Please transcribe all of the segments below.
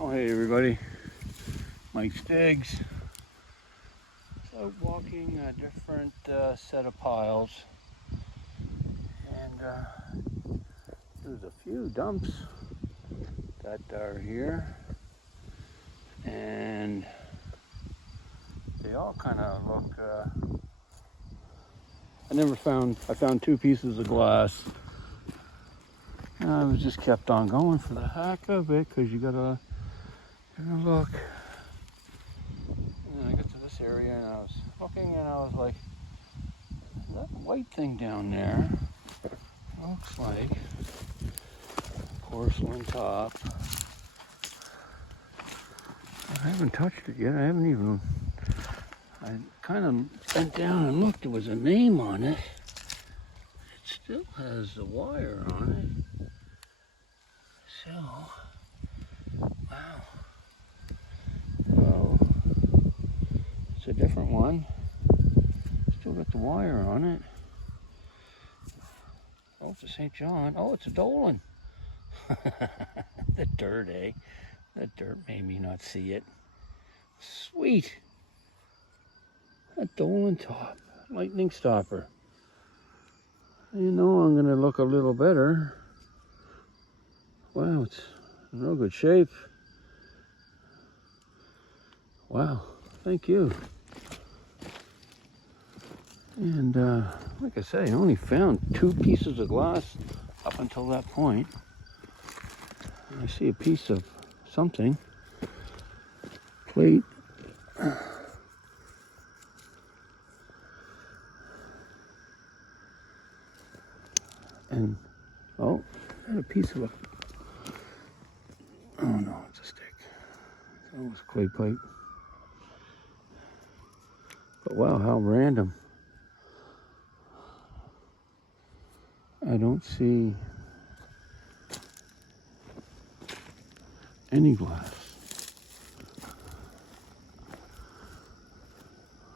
Oh, hey everybody, Mike Stiggs. So walking a different set of piles, and there's a few dumps that are here, and they all kind of look, I found 2 pieces of glass. And I was just kept on going for the heck of it, because you gotta look. And then I got to this area and I was looking and I was like, that white thing down there looks like porcelain top. I haven't touched it yet. I kind of bent down and looked. There was a name on it. It still has the wire on it. So, wow. So, it's a different one. Still got the wire on it. Oh, it's a St. John. Oh, it's a Dolan. The dirt, eh? The dirt made me not see it. Sweet. A Dolan top. Lightning stopper. You know I'm going to look a little better. Wow, it's in real good shape. Wow, thank you. And like I say, I only found 2 pieces of glass up until that point. I see a piece of something. Plate. And, oh, a piece of oh no, it's a stick. It's almost clay pipe. But wow, how random. I don't see any glass.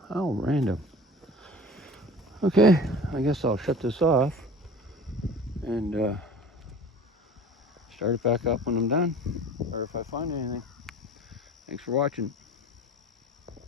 How random. Okay, I guess I'll shut this off and start it back up when I'm done, or if I find anything. Thanks for watching.